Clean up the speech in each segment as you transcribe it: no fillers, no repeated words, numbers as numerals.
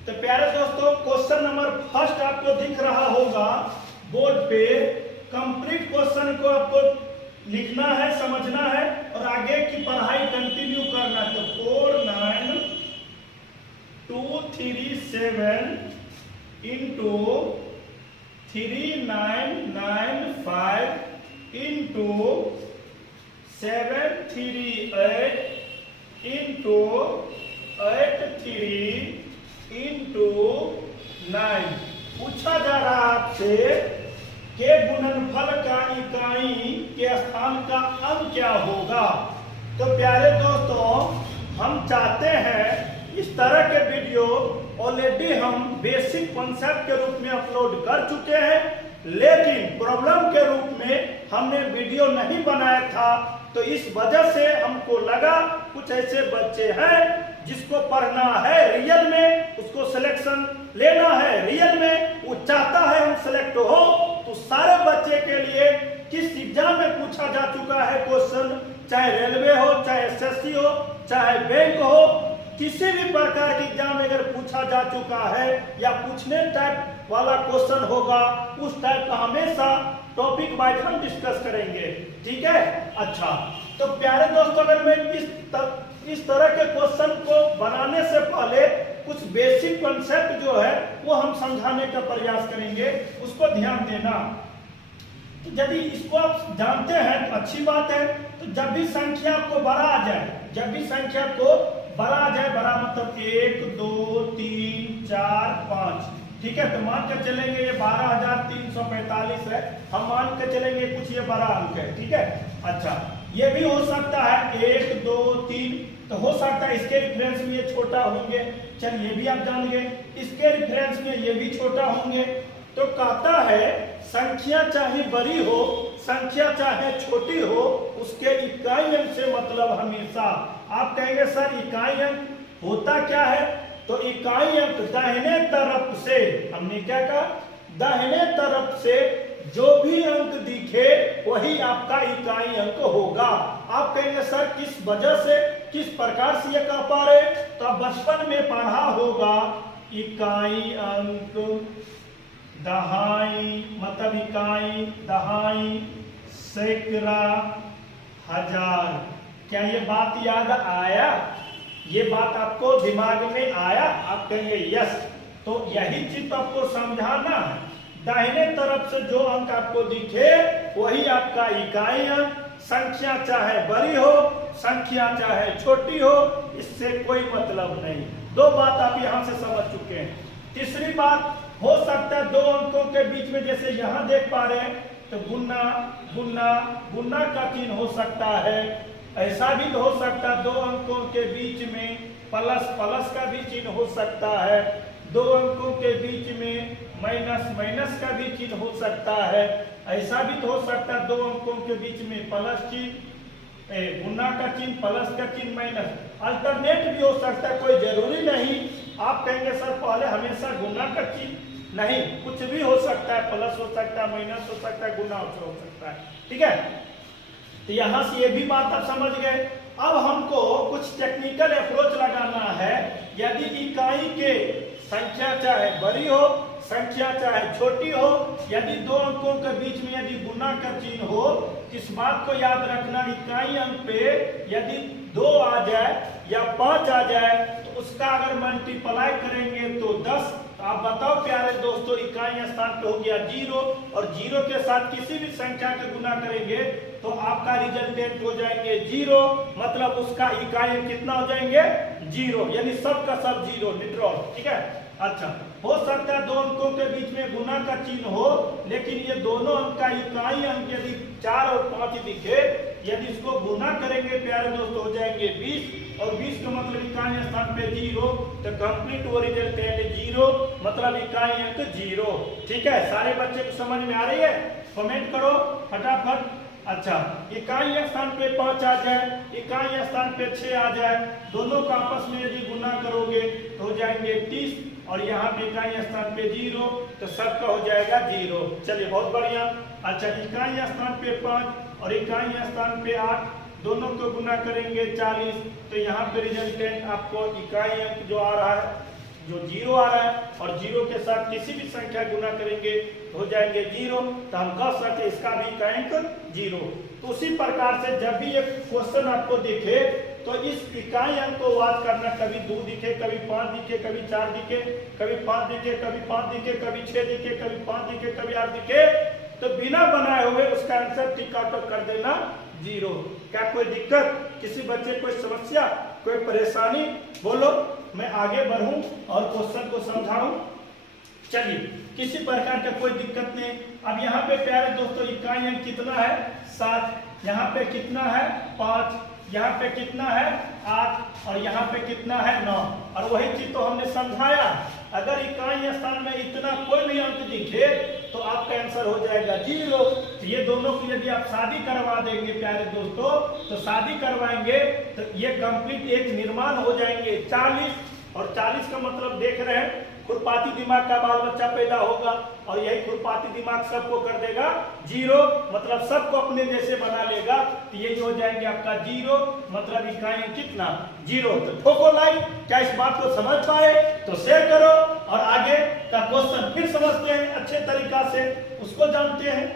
तो प्यारे दोस्तों क्वेश्चन नंबर फर्स्ट आपको दिख रहा होगा बोर्ड पे। कंप्लीट क्वेश्चन को आपको लिखना है, समझना है और आगे की पढ़ाई कंटिन्यू करना है। तो 49237 इंटू 3995 इंटू 738 इंटू 83 इंटू 9। पूछा जा रहा आपसे के गुणनफल का इकाई के स्थान का अंक क्या होगा। तो प्यारे दोस्तों हम चाहते हैं इस तरह के वीडियो ऑलरेडी हम बेसिक कॉन्सेप्ट के रूप में अपलोड कर चुके हैं, लेकिन प्रॉब्लम के रूप में हमने वीडियो नहीं बनाया था। तो इस वजह से हमको लगा कुछ ऐसे बच्चे हैं जिसको पढ़ना है रियल में, उसको सिलेक्शन लेना है रियल में, वो चाहता है हम सिलेक्ट हो। तो सारे बच्चे के लिए किस एग्जाम में पूछा जा चुका है क्वेश्चन, चाहे रेलवे हो, चाहे एसएससी हो, चाहे बैंक हो, किसी भी प्रकार के एग्जाम में अगर पूछा जा चुका है या पूछने टाइप वाला क्वेश्चन होगा, उस टाइप का हमेशा टॉपिक वाइज हम डिस्कस करेंगे। ठीक है, अच्छा। तो प्यारे दोस्तों अगर मैं इस तरह के क्वेश्चन को बनाने से पहले कुछ बेसिक कॉन्सेप्ट जो है वो हम समझाने का प्रयास करेंगे, उसको ध्यान देना। तो यदि इसको आप जानते हैं तो अच्छी बात है। तो जब भी संख्या को बड़ा आ जाए, जब भी संख्या को बड़ा आ जाए, बड़ा मतलब 1 2 3 4 5, ठीक है। तो मान कर चलेंगे ये 12,345 है, हम मान कर चलेंगे कुछ ये बड़ा अंक है। ठीक है, अच्छा। ये भी हो सकता है 1 2 3, तो हो सकता है इसके रेफरेंस में ये छोटा होंगे, चलिए ये भी आप जान गए। इसके रेफरेंस में ये भी छोटा होंगे। तो कहता है संख्या चाहे बड़ी हो, संख्या चाहे छोटी हो, उसके इकाई अंक से मतलब हमेशा। आप कहेंगे सर इकाई अंक होता क्या है? तो इकाई अंक दाहिने तरफ से, हमने क्या कहा, दाहिने तरफ से जो भी अंक दिखे वही आपका इकाई अंक होगा। आप कहेंगे सर किस वजह से, किस प्रकार से ये कह पा रहे? तो आप बचपन में पढ़ा होगा इकाई अंक दहाई, मतलब इकाई दहाई सैकड़ा हजार। क्या ये बात याद आया? ये बात आपको दिमाग में आया? आप कहेंगे यस। तो यही चीज तो आपको समझाना है, दाहिने तरफ से जो अंक आपको दिखे वही आपका इकाई अंक। संख्या चाहे बड़ी हो, संख्या चाहे छोटी हो, इससे कोई मतलब नहीं। दो बात आप यहां से समझ चुके हैं। तीसरी बात, हो सकता है दो अंकों के बीच में, जैसे यहां देख पा रहे हैं, तो गुना गुना गुना का चिन्ह हो सकता है। ऐसा भी हो सकता है दो अंकों के बीच में प्लस प्लस का भी चिन्ह हो सकता है। दो अंकों के बीच में माइनस माइनस का भी चिन्ह हो सकता है। ऐसा भी तो हो सकता है दो अंकों के बीच में प्लस चिन्ह, गुना का चिन्ह, प्लस का चिन्ह, माइनस, अल्टरनेट भी हो सकता है, कोई जरूरी नहीं। आप कहेंगे सर पहले हमेशा गुना का चिन्ह, नहीं, कुछ भी हो सकता है, प्लस हो सकता है, माइनस हो सकता है, गुना हो सकता है। ठीक है, तो यहां से ये भी बात आप समझ गए। अब हमको कुछ टेक्निकल अप्रोच लगाना है। यदि इकाई के संख्या चाहे बड़ी हो, संख्या चाहे छोटी हो, यदि दो अंकों के बीच में यदि गुना का चिन्ह हो, इस बात को याद रखना, इकाई अंक पे यदि 2 आ जाए या 5 आ जाए तो उसका अगर मल्टीप्लाई करेंगे तो 10। आप बताओ प्यारे दोस्तों, इकाई स्थान पे हो गया 0, और 0 के साथ किसी भी संख्या के गुना करेंगे तो आपका रिजल्टेंट हो जाएंगे 0, मतलब उसका इकाई कितना हो जाएंगे 0, यानी सब का सब 0, निट्रॉल। ठीक है, अच्छा। हो सकता है दो अंकों के बीच में गुना का चिन्ह हो, लेकिन ये दोनों अंक का इकाई अंक यदि 4 और 5 दिखे, यदि इसको गुना करेंगे प्यारे दोस्तों हो जाएंगे 20, और 20 का मतलब इकाई स्थान पे 0, तो कंप्लीट वो रिजल्टेंट 0, मतलब इकाई अंक 0। ठीक है, सारे बच्चे को समझ में आ रही है? कमेंट करो फटाफट। अच्छा, इकाई स्थान पे 5 आ जाए, इकाई स्थान पे 6 आ जाए, दोनों का आपस में यदि गुना करोगे तो हो जाएंगे 30, और यहाँ पे इकाई स्थान पे 0, तो सबका हो जाएगा 0। चलिए बहुत बढ़िया। अच्छा, इकाई स्थान पे 5 और इकाई स्थान पे 8, दोनों को गुना करेंगे 40, तो यहाँ पे रिजल्टेंट आपको इकाई अंक जो आ रहा है जो जीरो आ रहा है और जीरो के साथ किसी भी संख्या गुना करेंगे तो हो जाएंगे जीरो, तो हम कह सकते इसका भी का अंक जीरो। तो उसी प्रकार से जब भी एक क्वेश्चन आपको दिखे तो इस इकाई अंक को याद करना, कभी 2 दिखे, कभी 5 दिखे, कभी 4 दिखे, कभी 5 दिखे, कभी 5 दिखे, कभी 6 दिखे, कभी 5 दिखे, कभी 8 दिखे, तो बिना बनाए हुए उसका आंसर टिक आउट कर देना जीरो। क्या कोई दिक्कत, किसी बच्चे कोई समस्या, कोई परेशानी? बोलो, मैं आगे बढ़ूं और क्वेश्चन को समझाऊं। चलिए, किसी प्रकार का कोई दिक्कत नहीं। अब यहाँ पे प्यारे दोस्तों इकाई अंक कितना है 7, यहाँ पे कितना है 5, यहाँ पे कितना है 8 और यहाँ पे कितना है 9। और वही चीज तो हमने समझाया, अगर इकाई स्थान में इतना कोई भी अंक दिखे तो आपका आंसर हो जाएगा जीरो। ये दोनों की यदि आप शादी करवा देंगे प्यारे दोस्तों, तो शादी करवाएंगे तो ये कंप्लीट एक निर्माण हो जाएंगे 40। और 40 का मतलब देख रहे हैं खुरपाती दिमाग का बाल बच्चा पैदा होगा और यही खुरपाती दिमाग सबको कर देगा जीरो, मतलब सबको अपने जैसे बना लेगा, तो यही हो जाएंगे आपका जीरो, मतलब इकाई कितना जीरो। तो ठोको लाइक, क्या इस बात को समझ पाए? तो शेयर करो और आगे का क्वेश्चन फिर समझते हैं अच्छे तरीका से, उसको जानते हैं।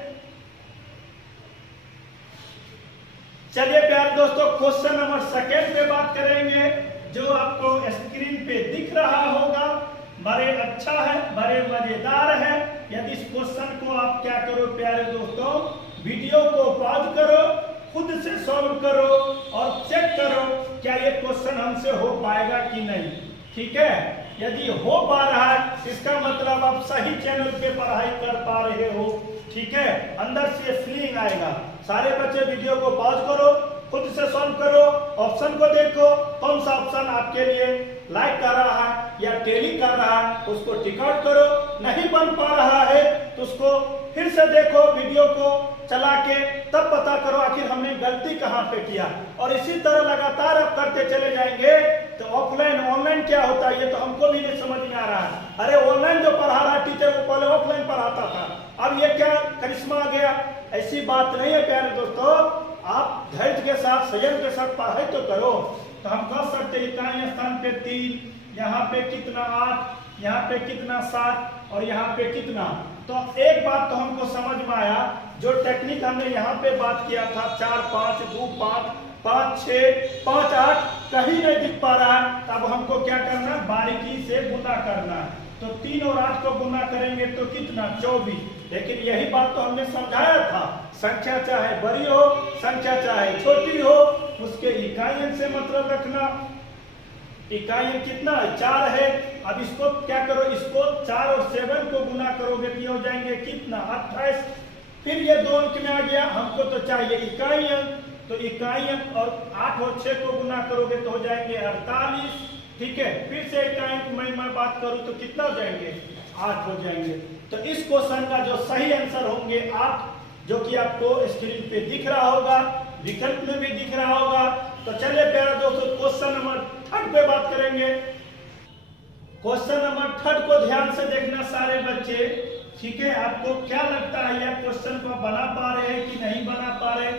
चलिए प्यारे दोस्तों, क्वेश्चन नंबर 2 पे बात करेंगे, जो आपको स्क्रीन पे दिख रहा होगा। बड़े अच्छा है, बड़े मजेदार है। यदि इस क्वेश्चन को आप क्या करो प्यारे दोस्तों, वीडियो को पॉज करो, खुद से सॉल्व करो और चेक करो क्या ये क्वेश्चन हमसे हो पाएगा कि नहीं। ठीक है, यदि हो पा रहा है इसका मतलब आप सही चैनल पे पढ़ाई कर पा रहे हो। ठीक है, अंदर से फीलिंग आएगा। सारे बच्चे वीडियो को पॉज करो, खुद से सॉल्व करो, ऑप्शन को देखो, कौन सा ऑप्शन आपके लिए लाइक कर रहा है या टेली कर रहा है, उसको टिक आउट करो। नहीं बन पा रहा है तो उसको फिर से देखो, वीडियो को चला के तब पता करो आखिर हमने गलती कहाँ पे किया। और इसी तरह लगातार आप करते चले जाएंगे तो ऑफलाइन ऑनलाइन क्या होता है ये तो हमको भी नहीं समझ में आ रहा है। अरे ऑनलाइन जो पढ़ा रहा है टीचर वो पहले ऑफलाइन पढ़ाता था, अब ये क्या करिश्मा आ गया? ऐसी बात नहीं है प्यारे दोस्तों, आप धैर्य के साथ संयम के साथ पढ़ाई तो करो। तो हम कह सकते हैं इकाई स्थान पे 3, यहाँ पे कितना 8, यहाँ पे कितना 7 और यहाँ पे कितना। तो एक बात तो हमको समझ में आया, जो टेक्निक हमने यहाँ पे बात किया था 4 5 2 5 5 6 5 8 कहीं नहीं दिख पा रहा है, तब हमको क्या करना, बारीकी से गुना करना है। तो 3 और 8 को गुना करेंगे तो कितना 24। लेकिन यही बात तो हमने समझाया था, संख्या चाहे बड़ी हो, संख्या चाहे छोटी हो, उसके इकाई अंक से मतलब रखना। इकाई अंक कितना है 4 है। अब इसको क्या करो, इसको 4 और 7 को गुना करोगे तो हो जाएंगे कितना 28। फिर ये 2 अंक में आ गया, हमको तो चाहिए इकाई अंक, तो इकाई अंक और 8 और 6 को गुना करोगे तो हो जाएंगे 48। ठीक है, फिर से इकाई अंक मैं बात करूं तो कितना हो जाएंगे 8 हो जाएंगे। तो इस क्वेश्चन का जो सही आंसर होंगे 8, जो कि आपको स्क्रीन पे दिख रहा होगा, विकल्प में भी दिख रहा होगा। तो चलिए प्यारे दोस्तों, क्वेश्चन नंबर 3 पे बात करेंगे। क्वेश्चन नंबर 3 को ध्यान से देखना सारे बच्चे। ठीक है, आपको क्या लगता है यह क्वेश्चन को बना पा रहे हैं कि नहीं बना पा रहे?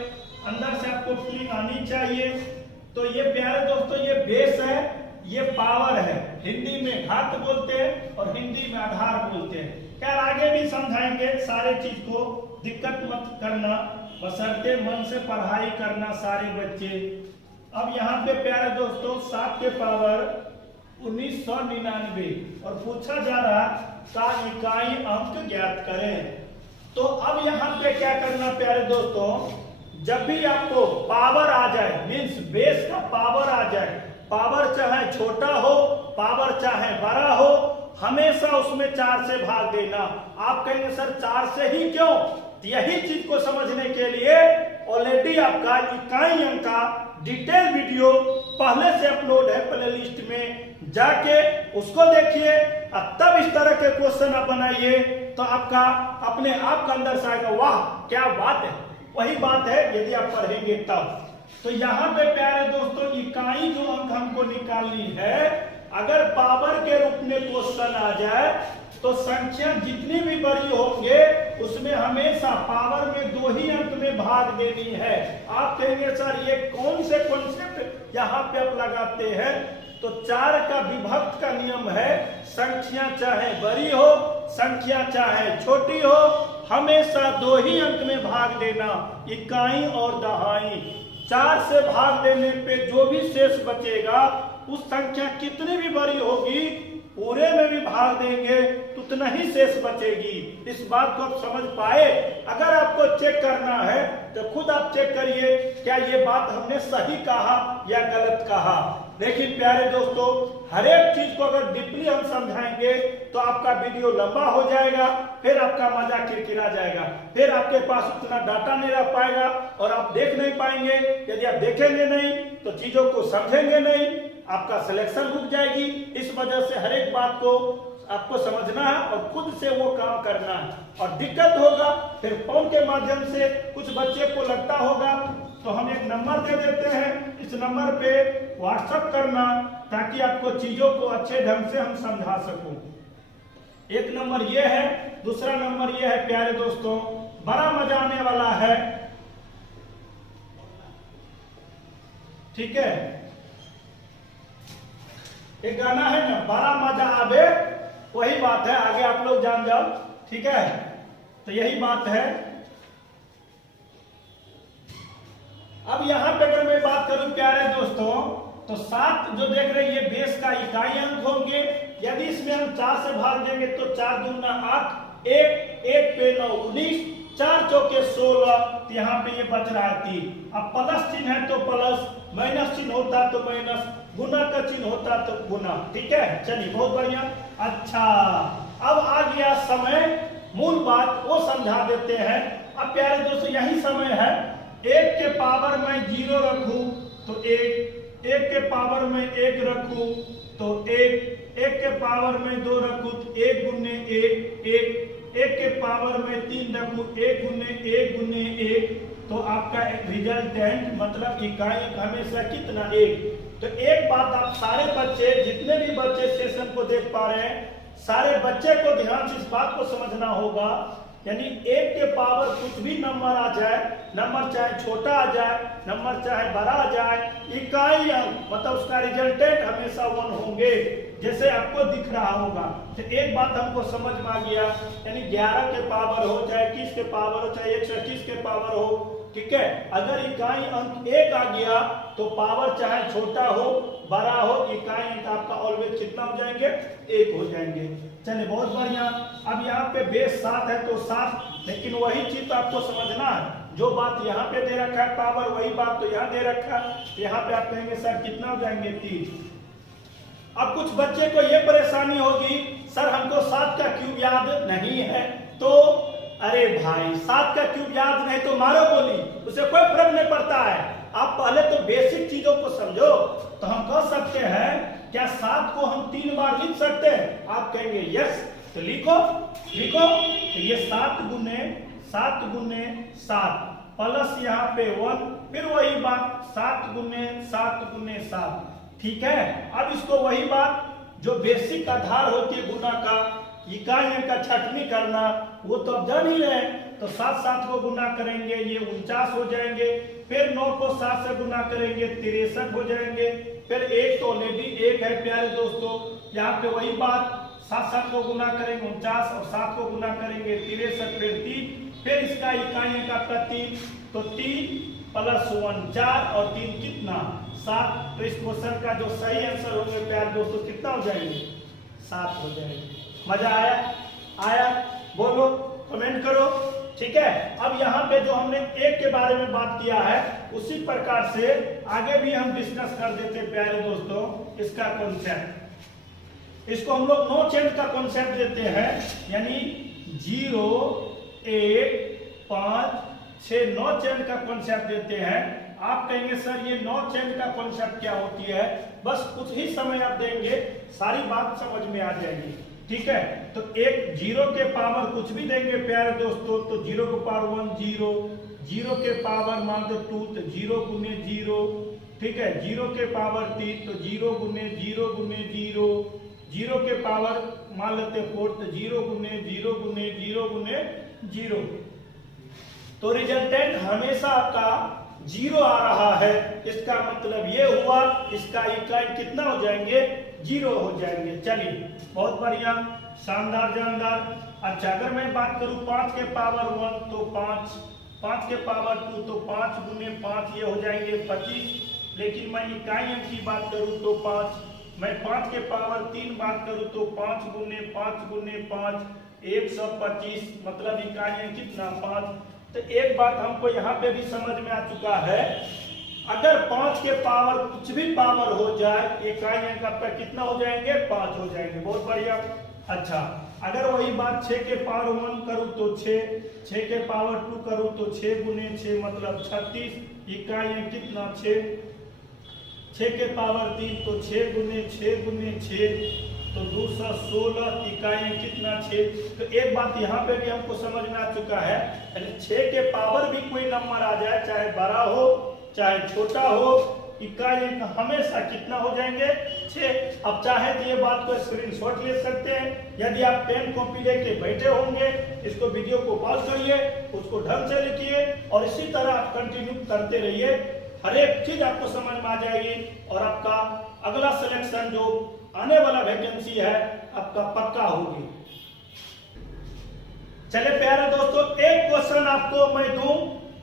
अंदर से आपको फीलिंग आनी चाहिए। तो ये प्यारे दोस्तों, ये बेस है, ये पावर है। हिंदी में घात बोलते हैं और हिंदी में आधार बोलते हैं। खैर आगे भी समझाएंगे सारे चीज को, दिक्कत मत करना, बशर्ते मन से पढ़ाई करना सारे बच्चे। अब यहाँ पे प्यारे दोस्तों 7 के पावर 1999 और पूछा जा रहा का इकाई अंक ज्ञात करें। तो अब यहाँ पे क्या करना प्यारे दोस्तों, जब भी आपको पावर आ जाए, मीन्स बेस का पावर आ जाए, पावर चाहे छोटा हो, पावर चाहे बड़ा हो, हमेशा उसमें 4 से भाग देना। आप कहेंगे सर 4 से ही क्यों? यही चीज को समझने के लिए ऑलरेडी आपका इकाई अंक का डिटेल वीडियो पहले से अपलोड है प्लेलिस्ट में, जाके उसको देखिए और तब इस तरह के क्वेश्चन आप बनाइए, तो आपका अपने आप का अंदर से आएगा वाह क्या बात है। वही बात है यदि आप पढ़ेंगे तब। तो यहाँ पे प्यारे दोस्तों इकाई जो अंक हमको निकालनी है, अगर पावर के रूप में क्वेश्चन आ जाए तो संख्या जितनी भी बड़ी होंगे उसमें हमेशा पावर में 2 ही अंक में भाग देनी है। आप कहेंगे सर ये कौन से कॉन्सेप्ट यहाँ पे आप लगाते हैं? तो 4 का विभक्त का नियम है, संख्या चाहे बड़ी हो, संख्या चाहे छोटी हो, हमेशा 2 ही अंक में भाग देना, इकाई और दहाई। 4 से भाग देने पे जो भी शेष बचेगा, उस संख्या कितनी भी बड़ी होगी, पूरे में भी भाग देंगे तो उतना ही शेष बचेगी। इस बात को आप समझ पाए? अगर आपको चेक करना है तो खुद आप चेक करिए, क्या ये बात हमने सही कहा या गलत कहा। देखिए प्यारे दोस्तों, हर एक चीज को अगर डीपली हम समझाएंगे तो आपका वीडियो लंबा हो जाएगा, फिर आपका मजा किरकिरा जाएगा, फिर आपके पास उतना डाटा नहीं रह पाएगा और आप देख नहीं पाएंगे। यदि आप देखेंगे नहीं तो चीजों को समझेंगे नहीं, आपका सिलेक्शन रुक जाएगी। इस वजह से हर एक बात को आपको समझना है और खुद से वो काम करना है। और दिक्कत होगा फिर फोन के माध्यम से, कुछ बच्चे को लगता होगा तो हम एक नंबर दे देते हैं, इस नंबर पे व्हाट्सएप करना ताकि आपको चीजों को अच्छे ढंग से हम समझा सकूं। एक नंबर ये है, दूसरा नंबर ये है प्यारे दोस्तों, बड़ा मजा आने वाला है, ठीक है। एक गाना है ना, बड़ा मजा आवे, वही बात है, आगे आप लोग जान जाओ, ठीक है। तो यही बात है। अब यहां पे अगर मैं बात करूं प्यारे दोस्तों, तो 7 जो देख रहे हैं ये बेस का इकाई अंक होंगे। यदि इसमें हम 4 से भाग देंगे तो 4 दूना 8, 1 पे 9 19, 4 चौके 16, तो यहाँ पे ये बच रहा है 3। अब प्लस चिन्ह है तो प्लस, माइनस चिन्ह होता तो माइनस, गुना का चिन्ह होता तो गुना, ठीक है। चलिए बहुत बढ़िया। अच्छा, अब आ गया समय, मूल बात वो समझा देते हैं। अब प्यारे दोस्तों यही समय है, 1 के पावर में 0 रखूं तो 1, 1 के पावर में 1 रखूं तो 1, 1 के पावर में 2 रखूं तो 1 गुने 1, 1 के पावर में 3 रखूं 1 गुने 1, तो आपका रिजल्टेंट मतलब इकाई हमेशा कितना 1। तो एक बात आप सारे बच्चे, जितने भी बच्चे सेशन को देख पा रहे हैं, सारे बच्चे को ध्यान से इस बात को समझना होगा, यानी 1 के पावर कुछ भी नंबर आ जाए, नंबर चाहे छोटा आ जाए, नंबर चाहे बड़ा आ जाए, इकाई अंक मतलब उसका रिजल्टेंट हमेशा 1 होंगे, जैसे आपको दिख रहा होगा। तो एक बात हमको समझ में आ गया, यानी 11 के पावर हो, चाहे 21 के पावर हो, चाहे 121 के पावर हो, ठीक है। अगर इकाई अंक 1 आ गया तो पावर चाहे छोटा हो बड़ा हो, इकाई अंक आपका ऑलवेज कितना हो जाएंगे, 1 हो जाएंगे। चलिए बहुत बढ़िया। अब यहाँ पे बेस 7 है तो 7, लेकिन वही चीज आपको समझना है, जो बात यहाँ पे दे रखा है पावर, वही बात तो यहाँ दे रखा है। यहाँ पे आप कहेंगे सर कितना हो जाएंगे, 3। अब कुछ बच्चे को ये परेशानी होगी, सर हमको 7 का क्यूब याद नहीं है। तो अरे भाई 7 का क्यूब याद नहीं तो मारो गोली, उसे कोई फर्क नहीं पड़ता है। आप पहले तो बेसिक चीजों को समझो। तो हम कह सकते हैं क्या 7 को हम 3 बार लिख सकते हैं? आप कहेंगे यस, तो लिखो लिखो। तो ये 7 गुने 7 प्लस यहाँ पे 1, फिर वही बात 7 गुने 7, ठीक है। अब इसको वही बात जो बेसिक आधार होती है गुना का, इकाई का छटनी करना, वो तो अब जान ही रहे। तो 7 को गुना करेंगे ये 49 हो जाएंगे, फिर 9 को 7 से गुना करेंगे 63 हो जाएंगे, फिर 1 तो ऑलरेडी 1 है प्यारे दोस्तों। यहाँ पे वही बात 7 को गुना करेंगे 49 और 7 को गुना करेंगे 63, फिर 3, फिर इसका इकाई का 3, तो 3 प्लस 1 4 और 3 कितना 7। तो इस क्वेश्चन का जो सही आंसर होंगे प्यारे दोस्तों कितना हो जाएंगे, 7 हो जाएंगे। मजा आया? बोलो, कमेंट करो, ठीक है। अब यहाँ पे जो हमने 1 के बारे में बात किया है, उसी प्रकार से आगे भी हम डिस्कस कर देते हैं प्यारे दोस्तों इसका कॉन्सेप्ट। इसको हम लोग नो चेंज का कॉन्सेप्ट देते हैं, यानी 0 1 5 6 9 चेंज का कॉन्सेप्ट देते हैं। आप कहेंगे सर ये 9 चेंज का कॉन्सेप्ट क्या होती है? बस कुछ ही समय आप देंगे, सारी बात समझ में आ जाएगी, ठीक है। तो एक 0 के पावर कुछ भी देंगे प्यारे दोस्तों, तो 0 के पावर 1 0, 0 के पावर मान दो 2 तो 0 गुने 0, ठीक है। 0 के पावर 3 तो 0 गुने 0 गुने 0, 0 के पावर मान लेते 4 तो 0 गुने 0 गुने 0 गुने 0। तो रिजल्टेंट हमेशा आपका जीरो आ रहा है, इसका मतलब ये हुआ इसका इकाई कितना हो जाएंगे, जीरो हो जाएंगे। चलिए बहुत बढ़िया, शानदार जानदार। अच्छा अगर मैं बात करूं 5 के पावर 1 तो 5, 5 के पावर 2 तो 5 गुने 5 ये हो जाएंगे 25। लेकिन मैं इकाई अंक की बात करूं तो 5, मैं 5 के पावर 3 बात करूं तो 5 गुने 5 125, मतलब इकाई अंक कितना 5। तो एक बात हमको यहाँ पे भी समझ में आ चुका है, अगर 5 के पावर कुछ भी पावर हो जाए इकाई अंक आपका कितना हो जाएंगे, 5 हो जाएंगे। बहुत बढ़िया। अच्छा अगर वही बात 6 के पावर 1 करूं तो 6, 6 के पावर 2 करूं तो 6 गुने 6 मतलब 36, इकाई अंक कितना 6, 6 के पावर 3 तो 6 गुने 6 तो 216, इकाई कितना 6। तो एक बात यहाँ पे भी हमको समझ में आ चुका है, 6 के पावर भी कोई नंबर आ जाए, चाहे बड़ा हो चाहे छोटा हो, इकाई हमेशा कितना हो जाएंगे 6। अब चाहे तो ये बात को स्क्रीनशॉट ले सकते हैं, यदि आप पेन कॉपी लेके बैठे होंगे, इसको वीडियो को पॉज करिए, उसको ढंग से लिखिए और इसी तरह आप कंटिन्यू करते रहिए, हर एक चीज आपको समझ में आ जाएगी और आपका अगला सिलेक्शन जो आने वाला वैकेंसी है आपका पक्का होगी। चले प्यारे दोस्तों, एक क्वेश्चन आपको मैं दूं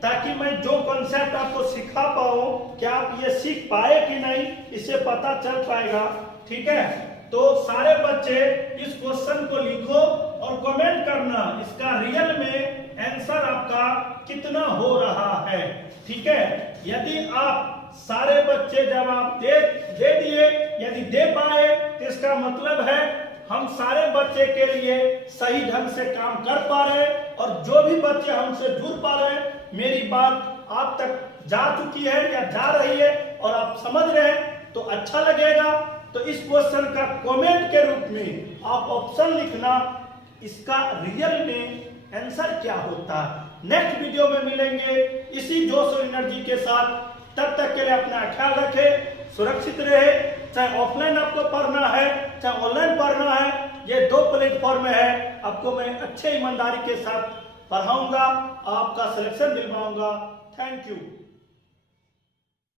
ताकि मैं जो कॉन्सेप्ट आपको सिखा पाऊं, क्या आप ये सीख पाए कि नहीं, इससे पता चल पाएगा। ठीक है, तो सारे बच्चे इस क्वेश्चन को लिखो और कमेंट करना इसका रियल में आंसर आपका कितना हो रहा है। ठीक है, यदि आप सारे बच्चे जवाब दे दिए, यदि दे पाए तो इसका मतलब है हम सारे बच्चे के लिए सही ढंग से काम कर पा रहे हैं और जो भी बच्चे हमसे जुड़ पा रहे हैं, मेरी बात आप तक जा चुकी है या जा रही है और आप समझ रहे हैं, तो अच्छा लगेगा। तो इस क्वेश्चन का कमेंट के रूप में आप ऑप्शन लिखना, इसका रियल में आंसर क्या होता है। नेक्स्ट वीडियो में मिलेंगे इसी जोश और एनर्जी के साथ, तब तक के लिए अपना ख्याल रखें, सुरक्षित रहे। चाहे ऑफलाइन आपको पढ़ना है चाहे ऑनलाइन पढ़ना है, ये 2 प्लेटफॉर्म है, आपको मैं अच्छे ईमानदारी के साथ पढ़ाऊंगा, आपका सिलेक्शन दिलवाऊंगा। Thank you.